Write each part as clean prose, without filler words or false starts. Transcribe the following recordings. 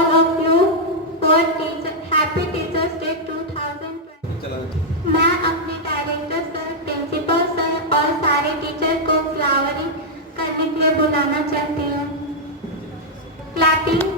all of you for Happy Teachers Day 2020। मैं अपने director sir, principal sir और सारे टीचर को फ्लावरिंग करने के लिए बुलाना चाहती हूँ। क्लैपिंग।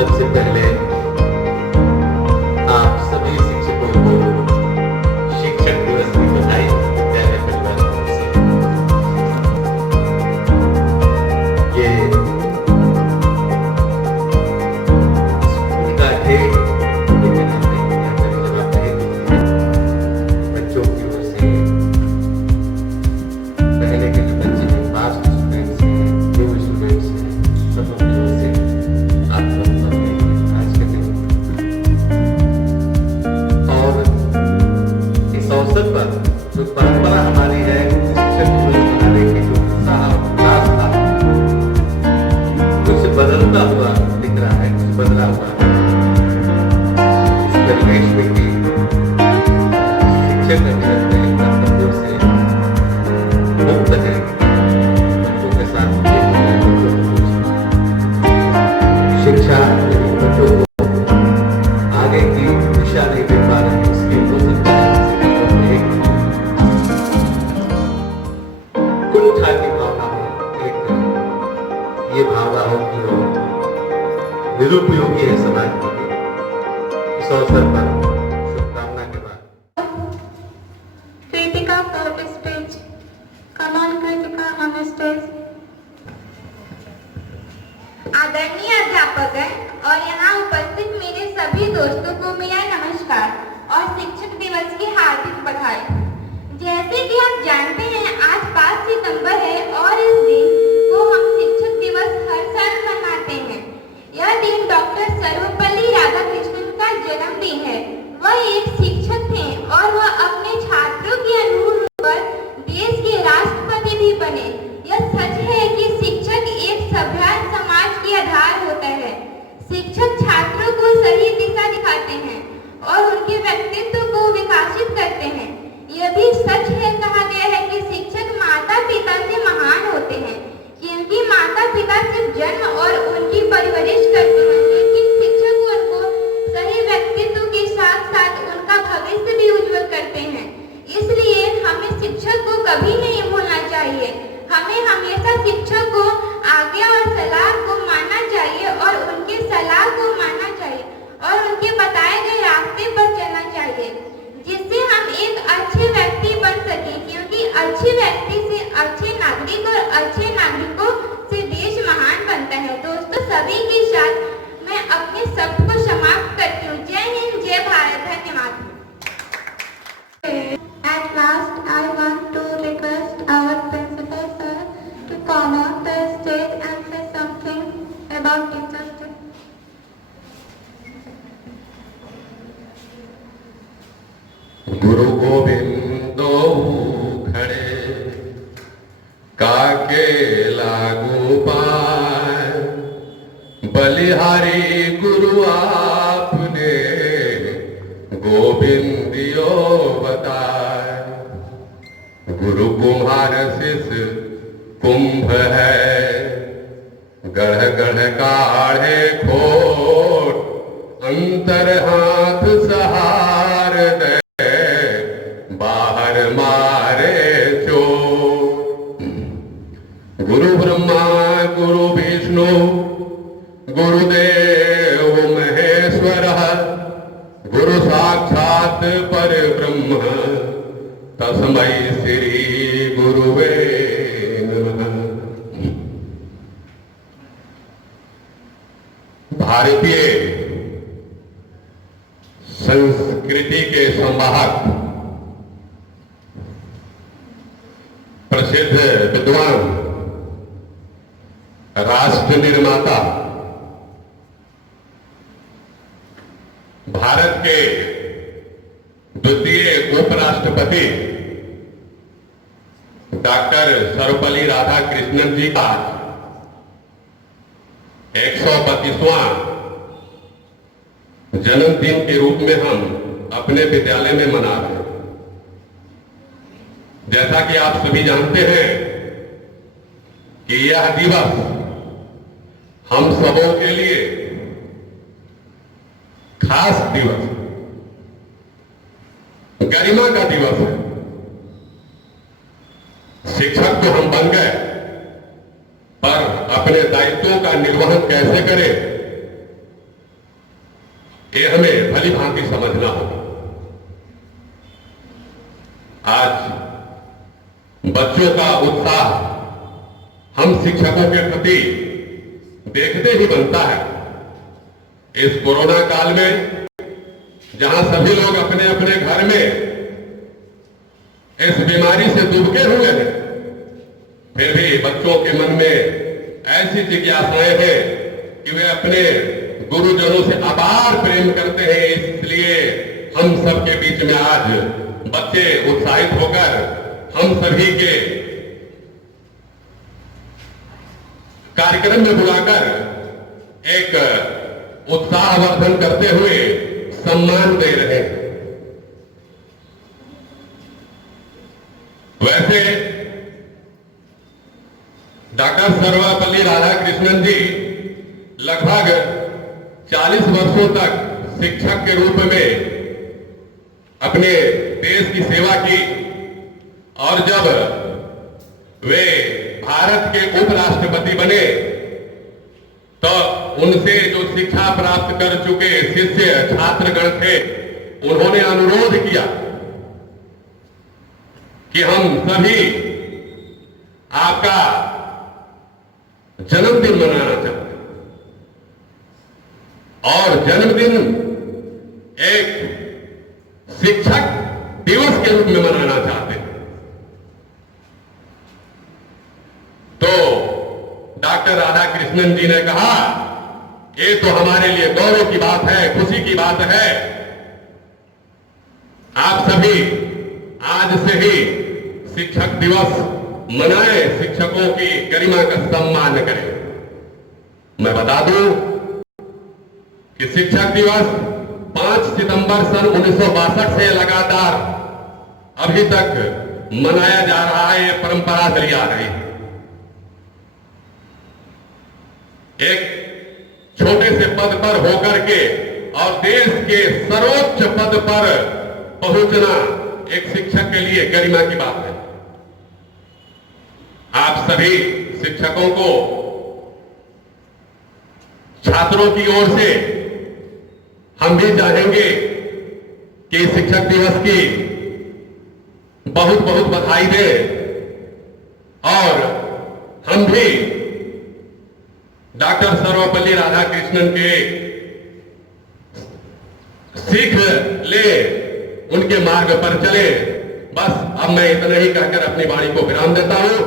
सबसे पहले आप सभी शिक्षकों को शिक्षक दिवस की बधाई विद्यालय परिवार से। ये स्कूल का ढेर बच्चों की ओर से, पहले के जो बच्चे हैं, पास्ट स्टूडेंट्स हैं, न्यू स्टूडेंट्स हैं, सबों की ओर से आपको अवसर पर जो परंपरा हमारी है शिक्षक दिवस मनाने की, जो उत्साह उल्लास था, कुछ बदलता हुआ दिख रहा है, कुछ बदला हुआ है। इस परिवेश में भी शिक्षक अपने कर्तव्यों से मुक्त है, बच्चों के साथ शिक्षा बच्चों को आगे की दिशा नहीं दे पा रहे, इसलिए हो सकता है कुंठा की भावना हो, ये भावना हो कि वो निरुपयोगी है समाज के लिए। इस अवसर पर शुभकामना के बाद Kritika for speech। Come on Kritika on stage। आदरणीय अध्यापक और यहाँ उपस्थित मेरे सभी दोस्तों को मेरा नमस्कार और शिक्षक दिवस की हार्दिक बधाई। जैसे कि आप जानते हैं आज 5 सितंबर है और इस दिन को हम शिक्षक दिवस हर साल मनाते हैं। यह दिन डॉक्टर सर्वपल्ली राधाकृष्णन का जन्मदिन है। वह एक शिक्षक थे और वह अपने छात्रों के अनुरूप पर देश के राष्ट्रपति भी बने। यह सच है कि शिक्षक एक सभ्य समाज के आधार होता है। शिक्षक छात्रों को सही दिशा दिखाते हैं और उनके व्यक्तित्व को विकसित करते हैं। यह भी सच है, कहा गया है कि शिक्षक माता पिता से महान होते हैं, क्योंकि माता पिता सिर्फ जन्म और उनकी परवरिश करते हैं, लेकिन शिक्षक उनको सही व्यक्तित्व के साथ साथ उनका भविष्य भी उज्जवल करते हैं। इसलिए हमें शिक्षक को कभी नहीं भूलना चाहिए। हमें हमेशा शिक्षक को आज्ञा और सलाह को मानना चाहिए और उनके सलाह को मानना चाहिए और उनके बताए गए रास्ते पर चलना चाहिए, जिससे हम एक अच्छे व्यक्ति बन सके, क्योंकि अच्छे व्यक्ति से अच्छे नागरिक और अच्छे नागरिकों से देश महान बनता है। दोस्तों, सभी के साथ मैं अपने शब्द को समाप्त करती हूँ। जय हिंद, जय भारत, धन्यवाद। At last, I want to request our principal sir to come on the stage and say something about Teachers Day। गुरु गोविंदो खड़े गुरु कुम्हार शिष कुंभ है, गढ़ गढ़ काढ़े खोट, अंतर हाथ सहार दे, बाहर मारे चोट। गुरु ब्रह्मा गुरु विष्णु गुरुदेव महेश्वरः, गुरु साक्षात् परब्रह्म, तस्मै श्री गुरुवे नमः। भारतीय संस्कृति के संवाहक प्रसिद्ध विद्वान, राष्ट्र निर्माता, भारत के द्वितीय उपराष्ट्रपति डॉक्टर सर्वपल्ली राधाकृष्णन जी का 125वां जन्मदिन के रूप में हम अपने विद्यालय में मना रहे हैं। जैसा कि आप सभी जानते हैं कि यह दिवस हम सबों के लिए खास दिवस, गरिमा का दिवस है। शिक्षक तो हम बन गए, पर अपने दायित्वों का निर्वहन कैसे करें, ये हमें भली भांति समझना होगा। आज बच्चों का उत्साह हम शिक्षकों के प्रति देखते ही बनता है। इस कोरोना काल में जहां सभी लोग अपने अपने घर में इस बीमारी से दुबके हुए हैं, फिर भी बच्चों के मन में ऐसी जिज्ञासाएं हैं कि वे अपने गुरुजनों से अपार प्रेम करते हैं। इसलिए हम सबके बीच में आज बच्चे उत्साहित होकर हम सभी के कार्यक्रम में बुलाकर एक उत्साहवर्धन करते हुए सम्मान दे रहे हैं। वैसे डॉक्टर सर्वपल्ली राधाकृष्णन जी लगभग 40 वर्षों तक शिक्षक के रूप में अपने देश की सेवा की, और जब वे भारत के उपराष्ट्रपति बने तो उनसे जो शिक्षा प्राप्त कर चुके शिष्य छात्रगण थे, उन्होंने अनुरोध किया कि हम सभी आपका जन्मदिन मनाना चाहते हैं, और जन्मदिन एक शिक्षक दिवस के रूप में मनाना चाहते हैं। तो डॉक्टर राधाकृष्णन जी ने कहा, ये तो हमारे लिए गौरव की बात है, खुशी की बात है। आप सभी आज से ही शिक्षक दिवस मनाएं, शिक्षकों की गरिमा का सम्मान करें। मैं बता दूं कि शिक्षक दिवस 5 सितंबर सन 1962 से लगातार अभी तक मनाया जा रहा है। ये परंपरा चली आ रही है। एक छोटे से पद पर होकर के और देश के सर्वोच्च पद पर पहुंचना एक शिक्षक के लिए गरिमा की बात है। आप सभी शिक्षकों को छात्रों की ओर से हम भी चाहेंगे कि शिक्षक दिवस की बहुत बहुत बधाई दें, और हम भी डॉक्टर सर्वपल्ली राधाकृष्णन के सीख ले, उनके मार्ग पर चले। बस अब मैं इतना ही कहकर अपनी वाणी को विराम देता हूं।